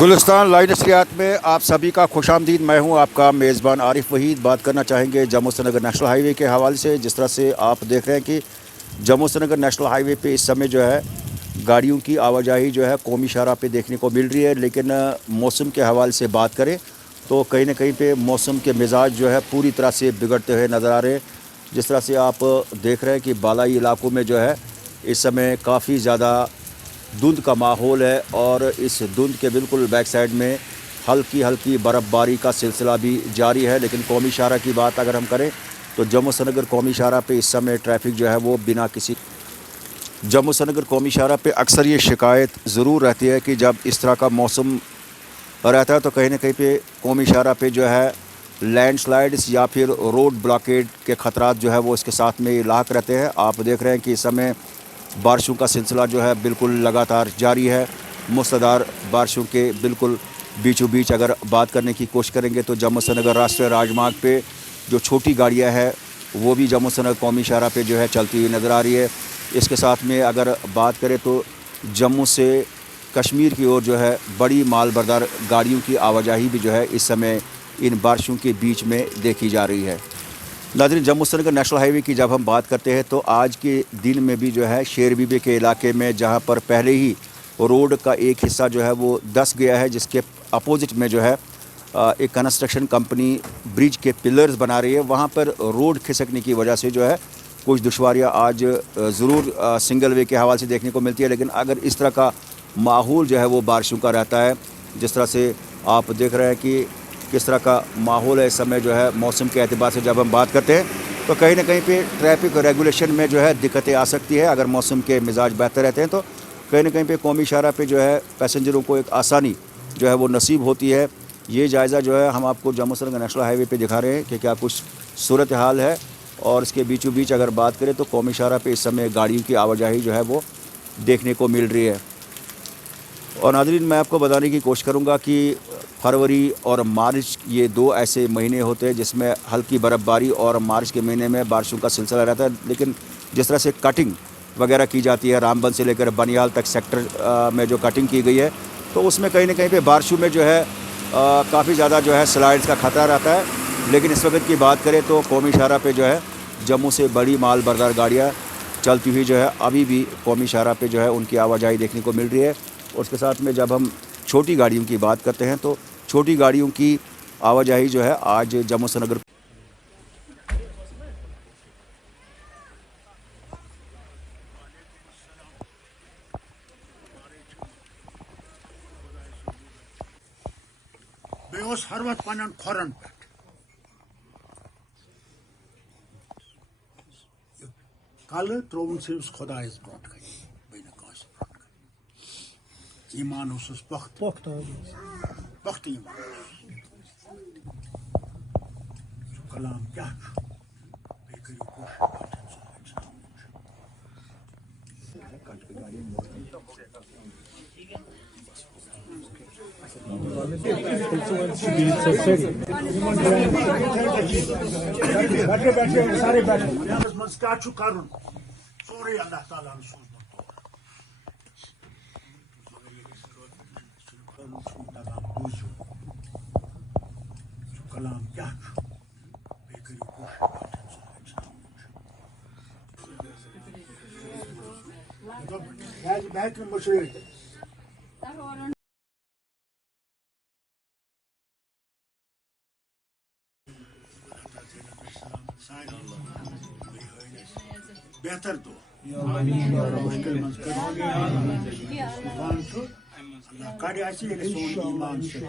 Gulistan line नशरियात में आप सभी का खुशामदीद। मैं हूं आपका मेज़बान आरिफ वहीद। बात करना चाहेंगे जम्मू श्रीनगर नेशनल हाईवे के हवाले से। जिस तरह से आप देख रहे हैं कि जम्मू श्रीनगर नेशनल हाईवे पे इस समय जो है गाड़ियों की आवाजाही जो है कौमी शाहराह पे देखने को मिल रही है। लेकिन मौसम के हवाले से बात करें तो कहीं ना कहीं पे मौसम के मिजाज जो है पूरी तरह से बिगड़ते हुए नज़र आ रहे हैं। जिस तरह से आप देख रहे हैं कि बालाई इलाकों में जो है इस समय काफ़ी ज़्यादा धुंध का माहौल है और इस धुंध के बिल्कुल बैक साइड में हल्की हल्की बर्फ़बारी का सिलसिला भी जारी है। लेकिन कौमी शाहराह की बात अगर हम करें तो जम्मू श्रीनगर कौमी शाहराह पे इस समय ट्रैफिक जो है वो बिना किसी जम्मू श्रीनगर कौमी शाहराह पे अक्सर ये शिकायत ज़रूर रहती है कि जब इस तरह का मौसम रहता है तो कहीं ना कहीं पे कौमी शाहराह पे जो है लैंडस्लाइड्स या फिर रोड ब्लॉकेड के ख़तरात जो है वो इसके साथ में लाक रहते हैं। आप देख रहे हैं कि इस समय बारिशों का सिलसिला जो है बिल्कुल लगातार जारी है। मूसलाधार बारिशों के बिल्कुल बीचों बीच अगर बात करने की कोशिश करेंगे तो जम्मू श्रीनगर राष्ट्रीय राजमार्ग पे जो छोटी गाड़ियां हैं वो भी जम्मू श्रीनगर कौमी शाहराह पे जो है चलती हुई नज़र आ रही है। इसके साथ में अगर बात करें तो जम्मू से कश्मीर की ओर जो है बड़ी माल बरदार गाड़ियों की आवाजाही भी जो है इस समय इन बारिशों के बीच में देखी जा रही है। नाज़रीन, जम्मू श्रीनगर नेशनल हाईवे की जब हम बात करते हैं तो आज के दिन में भी जो है शेर बीबी के इलाके में जहां पर पहले ही रोड का एक हिस्सा जो है वो धंस गया है, जिसके अपोजिट में जो है एक कंस्ट्रक्शन कंपनी ब्रिज के पिलर्स बना रही है, वहां पर रोड खिसकने की वजह से जो है कुछ दुश्वारियाँ आज ज़रूर सिंगल वे के हवाले से देखने को मिलती है। लेकिन अगर इस तरह का माहौल जो है वो बारिशों का रहता है, जिस तरह से आप देख रहे हैं कि किस तरह का माहौल है इस समय जो है मौसम के एतबार से जब हम बात करते हैं तो कहीं ना कहीं पे ट्रैफिक रेगुलेशन में जो है दिक्कतें आ सकती है। अगर मौसम के मिजाज बेहतर रहते हैं तो कहीं ना कहीं पे कौमी शाहराह पे जो है पैसेंजरों को एक आसानी जो है वो नसीब होती है। ये जायज़ा जो है हम आपको जम्मू श्रीनगर नेशनल हाईवे पे दिखा रहे हैं कि क्या कुछ सूरत हाल है। और इसके बीचों बीच अगर बात करें तो कौमी शाहराह पे इस समय गाड़ियों की आवाजाही जो है वो देखने को मिल रही है। और नाज़रीन, मैं आपको बताने की कोशिश करूँगा कि फरवरी और मार्च ये दो ऐसे महीने होते हैं जिसमें हल्की बर्फ़बारी और मार्च के महीने में बारिशों का सिलसिला रहता है। लेकिन जिस तरह से कटिंग वगैरह की जाती है रामबन से लेकर बनियाल तक सेक्टर में जो कटिंग की गई है तो उसमें कहीं ना कहीं पे बारिशों में जो है काफ़ी ज़्यादा जो है स्लाइड्स का ख़तरा रहता है। लेकिन इस वक्त की बात करें तो कौमी शाहराह पे जो है जम्मू से बड़ी माल बरदार गाड़ियाँ चलती हुई जो है अभी भी कौमी शाहराह पे जो है उनकी आवाजाही देखने को मिल रही है। और उसके साथ में जब हम छोटी गाड़ियों की बात करते हैं तो छोटी गाड़ियों की आवाजाही जो है आज जम्मू श्रीनगर बेहोश हर वक्त पन्न खोरन पे कल त्रोन सिर्फ खुदायस ब्रोट गई बेन काश ब्रोट गई ईमान उस पख्त ईमान कलाम क्या बेकरी बैठे सारे बैठे क्या करुन सोरे अल्लाह ताला कलाम क्या बेकरी मशहूर बेहतर तो मुश्किल ईमान से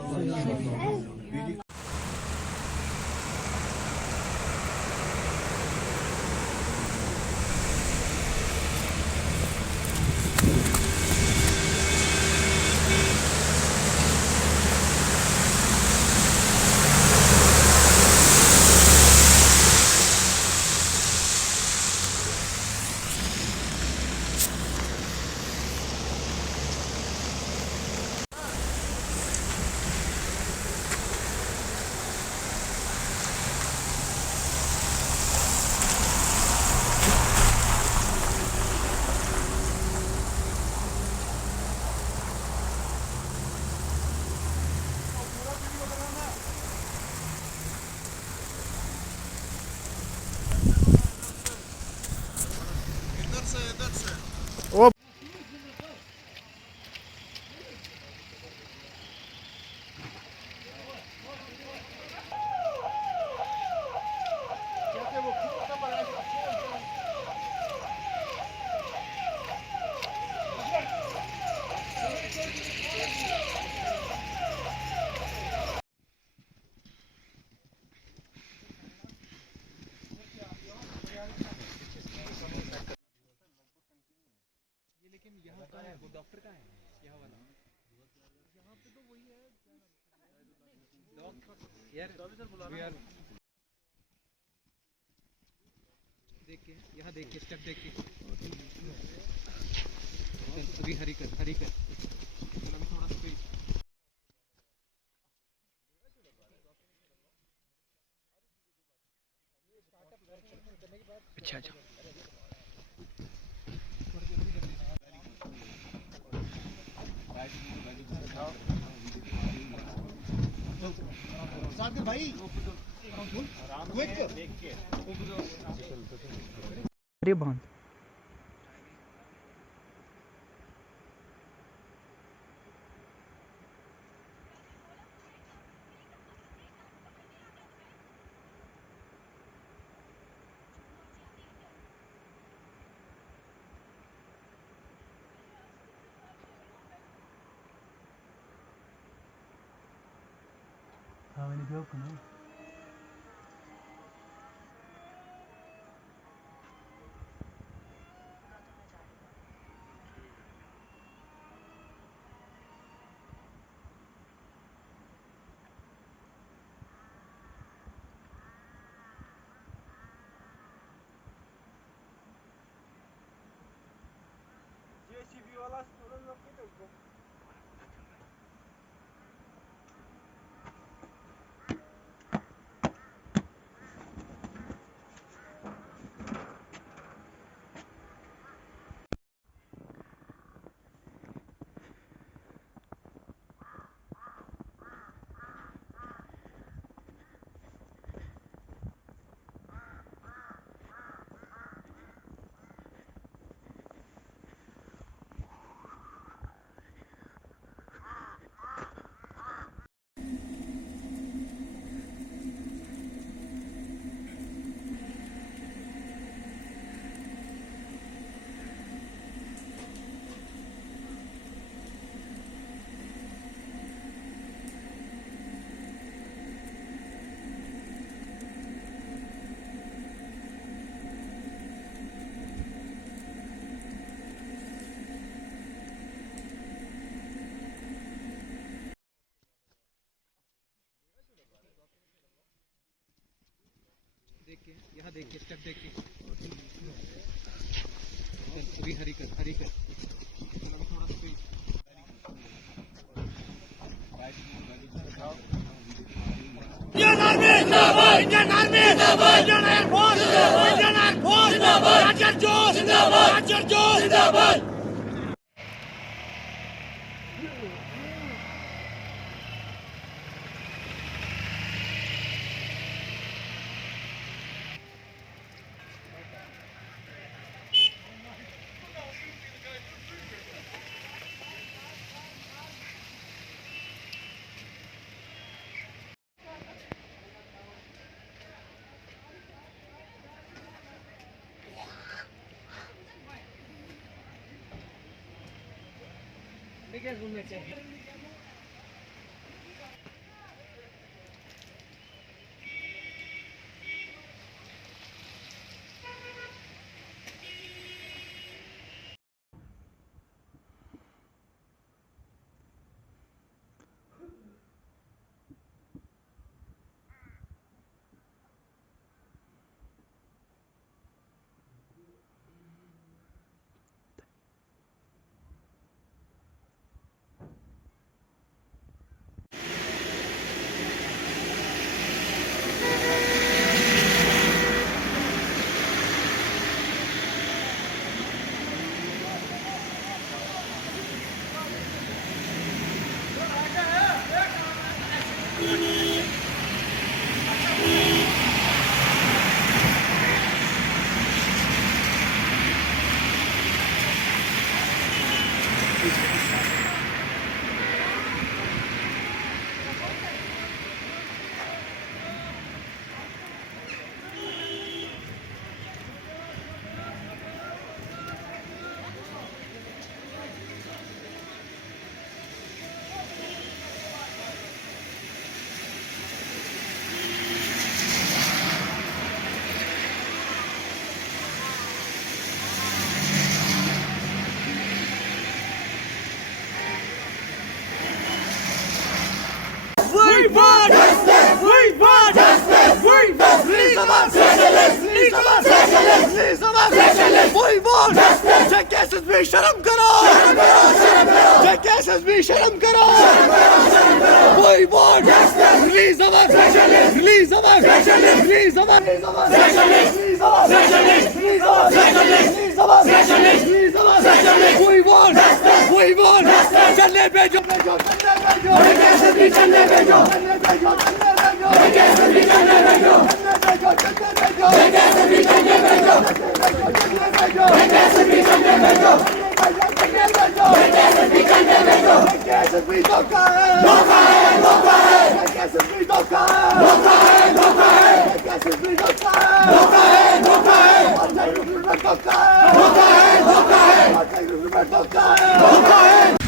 ये लेकिन यहाँ का है, वो डॉक्टर का है यहाँ वाला। यहाँ पे तो वही है डॉक्टर यार। देख के यहाँ देख के स्टेप देख के अभी हरी कर थोड़ा स्पेस। अच्छा अच्छा भाई अरे बांध मैंने जो कहा JCB वाला स्टूडेंट लोग के देखो देख के यहाँ देख के स्टेप देख के अभी हरी कर थोड़ा space. Indian Army! Zindabad! Indian Army! Zindabad! Indian Air Force! Zindabad! Indian Air Force! Zindabad! Roger Joe! Zindabad! Roger Joe! Zindabad! देखिए घूमने चाहिए। शर्म करो We want release our specialist, release our specialist, release our specialist, release our specialist, release our specialist, release our specialist, release our specialist. We want चलने भेजो, कैसे भी चलने भेजो, कैसे भी चलने भेजो, कैसे भी चलने भेजो, कैसे भी चलने भेजो, कैसे भी चलने भेजो, कैसे भी धोखा है, धोखा है, धोखा है, कैसे भी धोखा है, धोखा है, धोखा है, कैसे भी धोखा है, धोखा है, धोखा है, धोखा है, धोखा है, धोखा है, धोखा है, धोखा है।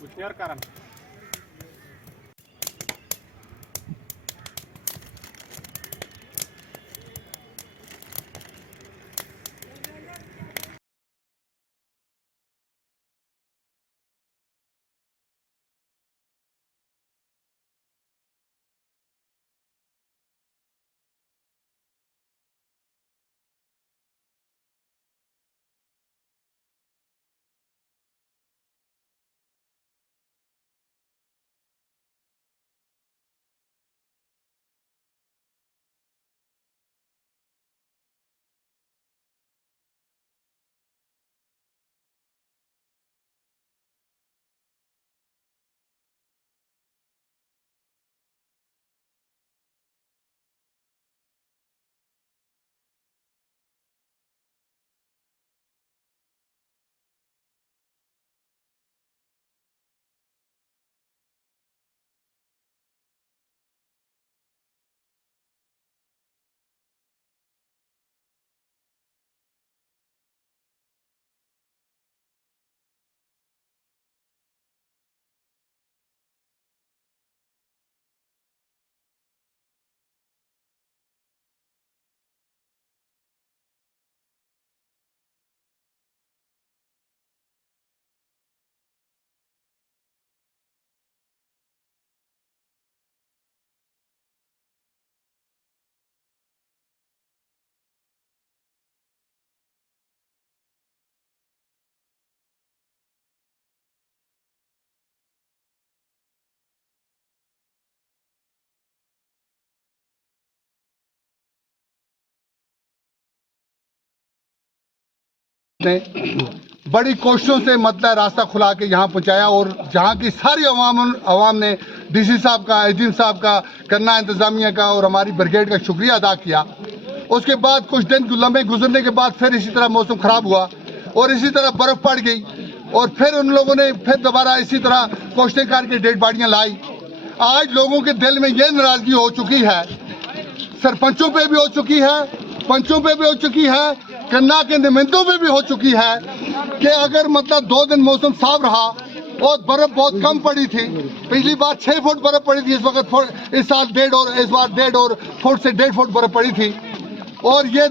हुशियार कारण ने बड़ी कोशिशों से मतलब रास्ता खुला के यहाँ पहुँचाया और जहाँ की सारी अवाम ने डीसी साहब का, एसडीएम साहब का, करना इंतजामिया का और हमारी ब्रिगेड का शुक्रिया अदा किया। उसके बाद कुछ दिन लम्बे गुजरने के बाद फिर इसी तरह मौसम खराब हुआ और इसी तरह बर्फ पड़ गई और फिर उन लोगों ने फिर दोबारा इसी तरह कोशिशें करके डेड बॉडियाँ लाई। आज लोगों के दिल में ये नाराजगी हो चुकी है, सरपंचों पे भी हो चुकी है, पंचों पे भी हो चुकी है, कन्ना के नुमाइंदों पे भी हो चुकी है कि अगर मतलब 2 दिन मौसम साफ रहा और बर्फ बहुत कम पड़ी थी। पिछली बार 6 फुट बर्फ पड़ी थी, इस वक्त इस साल 1.5 और इस बार 1.5 फुट से 1.5 फुट बर्फ पड़ी थी। और ये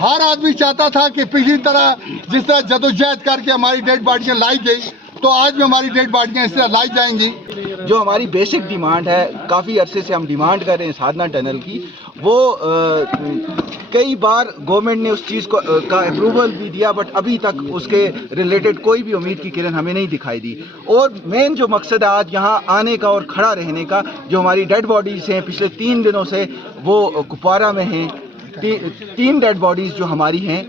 हर आदमी चाहता था कि पिछली तरह जिस तरह जदोजहद करके हमारी डेड बॉडियाँ लाई गई तो आज भी हमारी डेड बॉडियाँ इस तरह लाई जाएंगी। जो हमारी बेसिक डिमांड है, काफ़ी अरसे से हम डिमांड कर रहे हैं साधना टनल की, वो कई बार गवर्नमेंट ने उस चीज़ को का अप्रूवल भी दिया बट अभी तक उसके रिलेटेड कोई भी उम्मीद की किरण हमें नहीं दिखाई दी। और मेन जो मकसद है आज यहाँ आने का और खड़ा रहने का, जो हमारी डेड बॉडीज़ हैं पिछले 3 दिनों से वो कुपवारा में हैं, 3 डेड बॉडीज़ जो हमारी हैं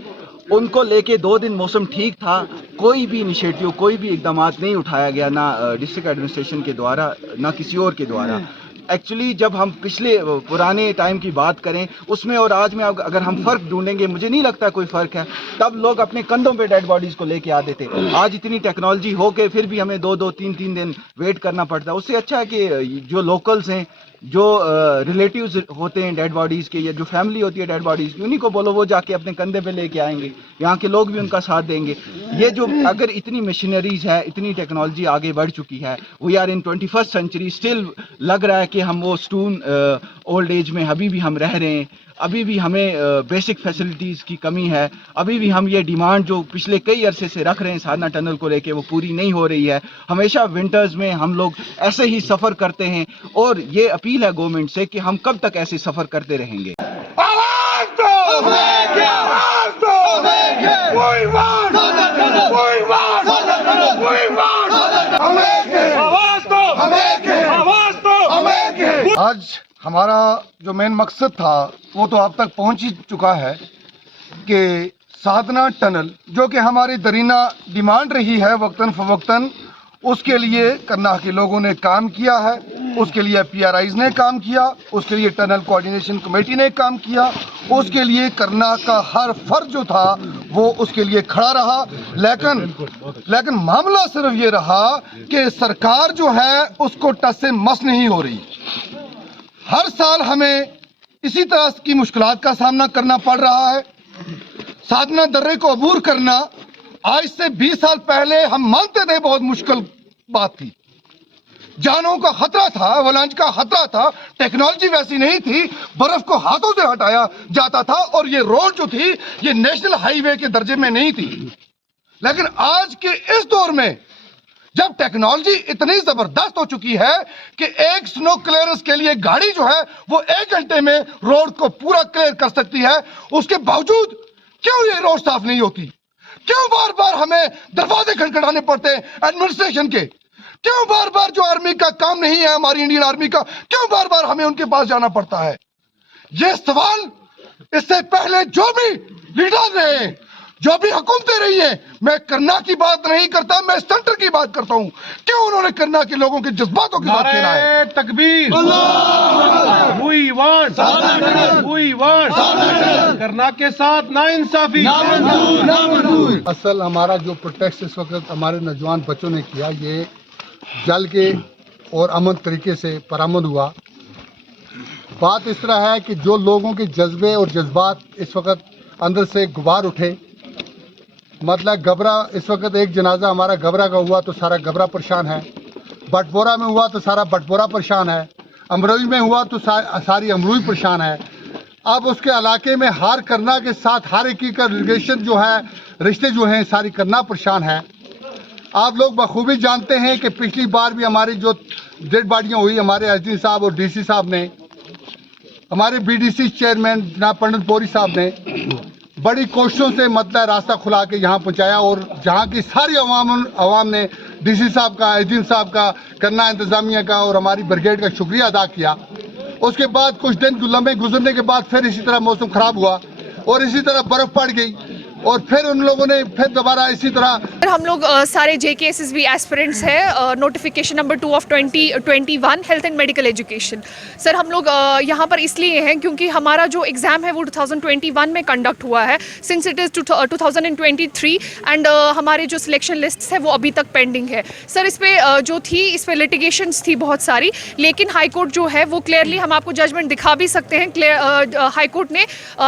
उनको लेके 2 दिन मौसम ठीक था, कोई भी इनिशिएटिव, कोई भी इकदाम नहीं उठाया गया, ना डिस्ट्रिक्ट एडमिनिस्ट्रेशन के द्वारा ना किसी और के द्वारा। एक्चुअली जब हम पिछले पुराने टाइम की बात करें उसमें और आज में अगर हम फ़र्क ढूंढेंगे, मुझे नहीं लगता कोई फ़र्क है। तब लोग अपने कंधों पे डेड बॉडीज़ को लेके आते थे, आज इतनी टेक्नोलॉजी हो के फिर भी हमें 2-2, 3-3 दिन वेट करना पड़ता है। उससे अच्छा है कि जो लोकल्स हैं, जो रिलेटिव्स होते हैं डेड बॉडीज़ के, या जो फैमिली होती है डेड बॉडीज़ की, उन्हीं को बोलो वो जाके अपने कंधे पे लेके आएंगे, यहाँ के लोग भी उनका साथ देंगे। ये जो अगर इतनी मशीनरीज है, इतनी टेक्नोलॉजी आगे बढ़ चुकी है, we are in 21st century, still लग रहा है कि हम वो स्टून ओल्ड एज में अभी भी हम रह रहे हैं, अभी भी हमें बेसिक फैसिलिटीज़ की कमी है, अभी भी हम ये डिमांड जो पिछले कई अरसे से रख रहे हैं साधना टनल को लेके वो पूरी नहीं हो रही है। हमेशा विंटर्स में हम लोग ऐसे ही सफ़र करते हैं और ये अपील है गवर्नमेंट से कि हम कब तक ऐसे सफ़र करते रहेंगे। आज हमारा जो मेन मकसद था वो तो आप तक पहुंच ही चुका है कि साधना टनल जो कि हमारी दरीना डिमांड रही है वक्तन फवक्तन, उसके लिए करनाह के लोगों ने काम किया है, उसके लिए PRIs ने काम किया, उसके लिए टनल कोऑर्डिनेशन कमेटी ने काम किया, उसके लिए करनाह का हर फर्द जो था वो उसके लिए खड़ा रहा। लेकिन मामला सिर्फ ये रहा कि सरकार जो है उसको टस से मस नहीं हो रही। हर साल हमें इसी तरह की मुश्किलात का सामना करना पड़ रहा है। साधना दर्रे को अबूर करना आज से 20 साल पहले हम मानते थे बहुत मुश्किल बात थी, जानों का खतरा था, अवलांच का खतरा था, टेक्नोलॉजी वैसी नहीं थी, बर्फ को हाथों से हटाया जाता था और ये रोड जो थी ये नेशनल हाईवे के दर्जे में नहीं थी। लेकिन आज के इस दौर में जब टेक्नोलॉजी इतनी जबरदस्त हो चुकी है कि एक स्नो क्लियरेंस के लिए गाड़ी जो है वो 1 घंटे में रोड को पूरा क्लियर कर सकती है, उसके बावजूद क्यों ये रोड साफ नहीं होती? क्यों बार बार हमें दरवाजे खटखटाने पड़ते हैं एडमिनिस्ट्रेशन के? क्यों बार बार जो आर्मी का काम नहीं है, हमारी इंडियन आर्मी का, क्यों बार बार हमें उनके पास जाना पड़ता है? ये सवाल इससे पहले जो भी लीडर रहे, जो भी हुकूमतें रही है, मैं करना की बात नहीं करता, मैं सेंटर की बात करता हूं। क्यों उन्होंने करना के लोगों के जज्बातों के साथ खेला है? तकबीर, we want करना के साथ नाइंसाफी। असल हमारा जो प्रोटेस्ट इस वक्त हमारे नौजवान बच्चों ने किया, ये जल के और अमन तरीके से बरामद हुआ। बात इस तरह है कि जो लोगों के जज्बे और जज्बात इस वक्त अंदर से गुबार उठे, मतलब गबरा, इस वक्त एक जनाजा हमारा गबरा का हुआ तो सारा गबरा परेशान है, बटबोरा में हुआ तो सारा बटबोरा परेशान है, अमरोई में हुआ तो सारी अमरोई परेशान है। अब उसके इलाके में हार करना के साथ हर एक का रिलेशन जो है, रिश्ते जो हैं, सारी करना परेशान है। आप लोग बखूबी जानते हैं कि पिछली बार भी हमारी जो डेड बॉडियाँ हुई, हमारे SD साहब और DC साहब ने, हमारे BDC चेयरमैन जनाब पंडित पोरी साहब ने बड़ी कोशिशों से मतलब रास्ता खुला के यहाँ पहुँचाया और जहाँ की सारी अवाम ने DC साहब का, SDM साहब का, करना इंतज़ामिया का और हमारी ब्रिगेड का शुक्रिया अदा किया। उसके बाद कुछ दिन लम्बे गुजरने के बाद फिर इसी तरह मौसम ख़राब हुआ और इसी तरह बर्फ़ पड़ गई और फिर उन लोगों ने फिर दोबारा इसी तरह। हम लोग सारे JKSSB एस्पिरेंट्स है, notification number 2 of 2021 health and medical education. Sir हम लोग यहाँ पर इसलिए हैं क्योंकि हमारा जो एग्ज़ाम है वो 2021 में कंडक्ट हुआ है, सिंस इट इज़ 2023 एंड हमारे जो सिलेक्शन लिस्ट है वो अभी तक पेंडिंग है। सर इस पर जो थी, इस पर लिटिगेशंस थी बहुत सारी, लेकिन हाई कोर्ट जो है वो क्लियरली, हम आपको जजमेंट दिखा भी सकते हैं, हाई कोर्ट ने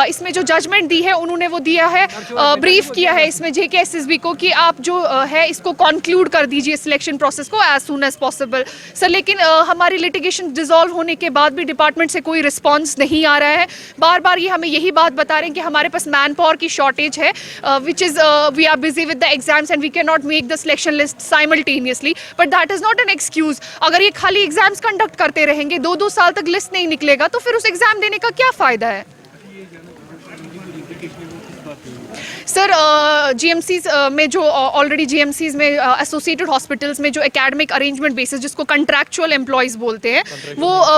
इसमें जो जजमेंट दी है उन्होंने वो दिया है, ब्रीफ किया है इसमें JKSSB को कि आप जो है इसको कंक्लूड कर दीजिए सिलेक्शन प्रोसेस को as soon as possible. Sir लेकिन हमारी लिटिगेशन डिसॉल्व होने के बाद भी डिपार्टमेंट से कोई रिस्पांस नहीं आ रहा है। बार बार ये हमें यही बात बता रहे हैं कि हमारे पास मैन पावर की शॉर्टेज है, which is we are busy with the exams and we can not make the selection list simultaneously, but that is not an excuse. अगर ये खाली एग्जाम्स कंडक्ट करते रहेंगे, 2-2 साल तक लिस्ट नहीं निकलेगा, तो फिर उस एग्जाम देने का क्या फ़ायदा है? सर जीएमसीज में जो ऑलरेडी जीएमसीज में एसोसिएटेड हॉस्पिटल्स में जो एकेडमिक अरेंजमेंट बेसिस जिसको कंट्रैक्चुअल एम्प्लॉयज़ बोलते हैं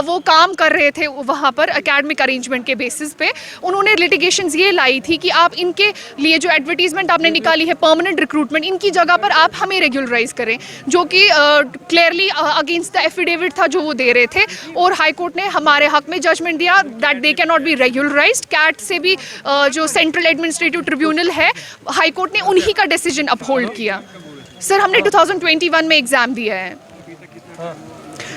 वो काम कर रहे थे वहाँ पर एकेडमिक अरेंजमेंट के बेसिस पे। उन्होंने लिटिगेशंस ये लाई थी कि आप इनके लिए जो एडवर्टीजमेंट आपने निकाली है परमानेंट रिक्रूटमेंट, इनकी जगह पर आप हमें रेगुलराइज करें, जो कि क्लियरली अगेंस्ट द एफिडेविट था जो वो दे रहे थे। और हाई कोर्ट ने हमारे हक में जजमेंट दिया that they can not be regularised. CAT से भी जो सेंट्रल एडमिनिस्ट्रेटिव ट्रिब्यूनल है, हाई कोर्ट ने उन्हीं का डिसीजन अपहोल्ड किया। सर हमने 2021 में एग्जाम दिया है,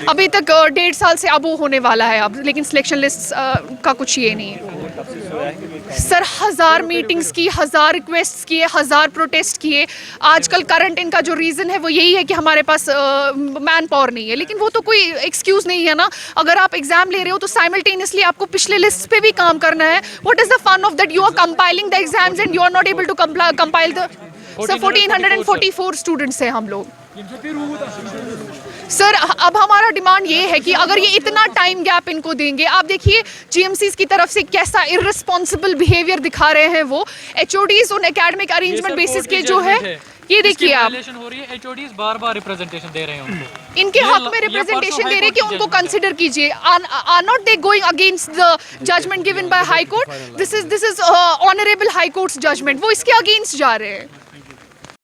अभी तक 1.5 साल से अब वो होने वाला है अब, लेकिन सिलेक्शन लिस्ट का कुछ ये नहीं है। सर 1000 मीटिंग्स की, 1000 रिक्वेस्ट्स किए, 1000 प्रोटेस्ट किए। आजकल करंट इनका जो रीज़न है वो यही है कि हमारे पास मैन पावर नहीं है, लेकिन वो तो कोई एक्सक्यूज़ नहीं है ना। अगर आप एग्जाम ले रहे हो तो साइमल्टेनियसली आपको पिछले लिस्ट पे भी काम करना है। What is the fun of that? You are compiling the exams and you are not able to compile the. Sir 1444 students हैं हम लोग। सर अब हमारा डिमांड ये है कि अगर ये इतना टाइम गैप इनको देंगे, आप देखिए जीएमसीज की तरफ से कैसा इर्रेस्पॉन्सिबल बिहेवियर दिखा रहे हैं वो। एचओडीज उन एकेडमिक अरेंजमेंट बेसिस के जो है, ये देखिए आप हो रही है, एचओडीज बार-बार रिप्रेजेंटेशन दे रहे हैं उनको, इनके हक में रिप्रेजेंटेशन दे रहे हैं कि उनको कंसिडर कीजिए। Are not they going against the judgment given by high court? This is honourable high court's judgment, वो इसके अगेंस्ट जा रहे हैं।